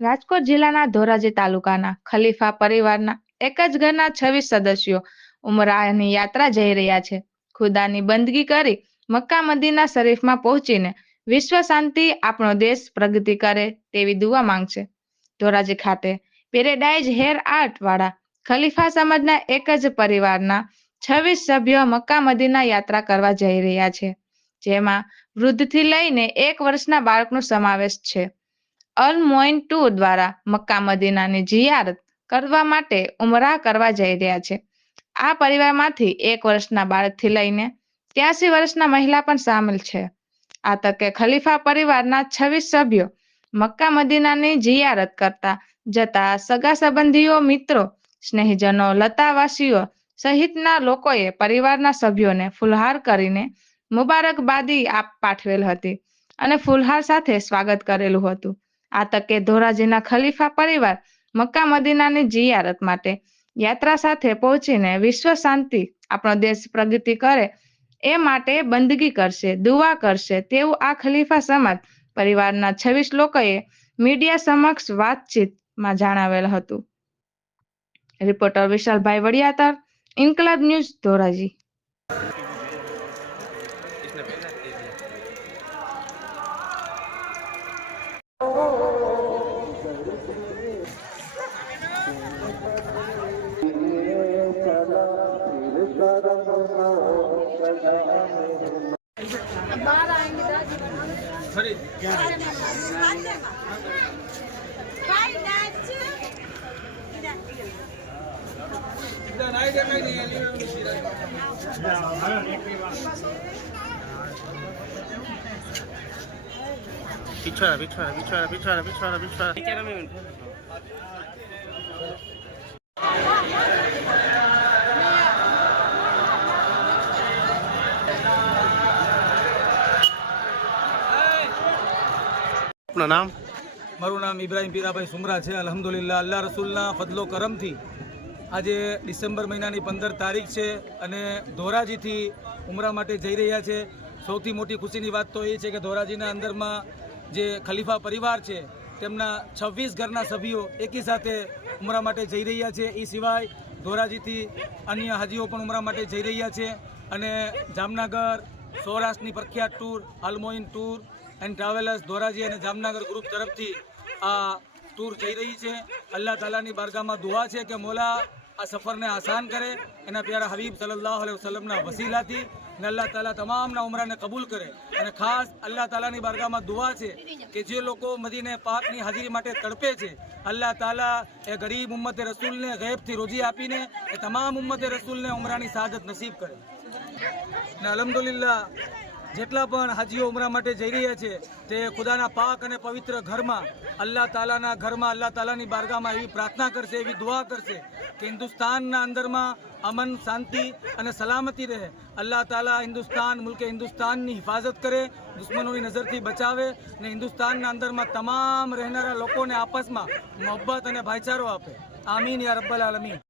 રાજકોટ જિલ્લાના ધોરાજી તાલુકાના ખલીફા પરિવારના એક જ ઘરના છવ્વીસ સદસ્યો ઉમરાહની યાત્રા જઈ રહ્યા છે. ખુદાની બંદગી કરી મક્કા મદીના શરીફમાં પહોંચીને વિશ્વ શાંતિ આપણો દેશ પ્રગતિ કરે તેવી દુવા માંગશે. ધોરાજી ખાતે પેરેડાઇઝ હેર આર્ટ વાળા ખલીફા સમાજના એક જ પરિવારના છવ્વીસ સભ્યો મક્કા મદીના યાત્રા કરવા જઈ રહ્યા છે. જેમાં વૃદ્ધથી લઈને એક વર્ષના બાળકનો સમાવેશ છે. અલ મોઇન ટુ દ્વારા મક્કા મદીનાની જિયારત કરવા માટે ઉમરાહ કરવા જઈ રહ્યા છે. આ પરિવારમાંથી એક વર્ષના બાળકથી લઈને ત્યાસી વર્ષના મહિલા પણ સામેલ છે. આ તકે ખલીફા પરિવારના છવ્વીસ સભ્યો મક્કા મદીનાની જિયારત કરતા જતા સગા સંબંધીઓ, મિત્રો, સ્નેહીજનો, લતાવાસીઓ સહિતના લોકોએ પરિવારના સભ્યોને ફુલહાર કરીને મુબારકબાદી આપ પાઠવેલ હતી અને ફુલહાર સાથે સ્વાગત કરેલું હતું. આ તકે ધોરાજીના ખલીફા પરિવાર મક્કા મદીનાની જિયારત માટે યાત્રા સાથે પહોંચીને વિશ્વ શાંતિ આપણો દેશ પ્રગતિ કરે એ માટે બંદગી કરશે, દુઆ કરશે તેવું આ ખલીફા સમાજ પરિવારના છવ્વીસ લોકોએ મીડિયા સમક્ષ વાતચીતમાં જણાવેલ હતું. રિપોર્ટર વિશાલભાઈ Vadiyatar, Inquilab news Dhoraji. Hadi gel. Haydi haydi geliyorum. Ya, hayır, ekmeği var. Pichara, pichara, pichara, pichara, pichara, pichara. Pichara નામ? મારું નામ ઇબ્રાહિમ પીરાભાઈ સુમરા છે. અલહમદુલિલ્લા અલ્લાહ રસુલના ફદલો કરમથી આજે ડિસેમ્બર મહિનાની પંદર તારીખ છે અને ધોરાજીથી ઉમરા માટે જઈ રહ્યા છે. સૌથી મોટી ખુશીની વાત તો એ છે કે ધોરાજીના અંદરમાં જે ખલીફા પરિવાર છે, તેમના છવ્વીસ ઘરના સભ્યો એકી સાથે ઉમરા માટે જઈ રહ્યા છે. એ સિવાય ધોરાજીથી અન્ય હાજીઓ પણ ઉમરા માટે જઈ રહ્યા છે અને જામનગર, સૌરાષ્ટ્રની પ્રખ્યાત tour Almoin tour and travellers Dhoraji અને જામનગર ગ્રુપ તરફથી આ ટૂર જઈ રહી છે. અલ્લાહ તાલાની બારગામાં દુઆ છે કે મોલા આ સફરને આસાન કરે. એના પ્યારા હબીબ સલ્લાહ વસલમના વસીલાથી ને અલ્લાહ તાલા તમામના ઉમરાને કબૂલ કરે. અને ખાસ અલ્લાહ તાલાની બારગામાં દુઆ છે કે જે લોકો મદીને પાકની હાજરી માટે તડપે છે, અલ્લાહ તાલા એ ગરીબ ઉમ્મતે રસૂલને ગેબથી રોજી આપીને એ તમામ ઉમ્મતે રસૂલને ઉમરાની સાદત નસીબ કરે. ને અલહમદુલિલ્લાહ જેટલા પણ હાજીઓ ઉમરા માટે જઈ રહ્યા છે, તે ખુદાના પાક અને પવિત્ર ઘરમાં, અલ્લાહ તાલાના ઘરમાં, અલ્લાહ તાલાની બારગામાં એવી પ્રાર્થના કરશે, એવી દુઆ કરશે કે હિન્દુસ્તાનના અંદરમાં અમન, શાંતિ અને સલામતી રહે. અલ્લાહ તાલા હિન્દુસ્તાન, મુલ્કે હિન્દુસ્તાનની હિફાજત કરે, દુશ્મનોની નજરથી બચાવે અને હિન્દુસ્તાનના અંદરમાં તમામ રહેનારા લોકોને આપસમાં મોહબ્બત અને ભાઈચારો આપે. આમીન યા રબ્બલ આલમીન.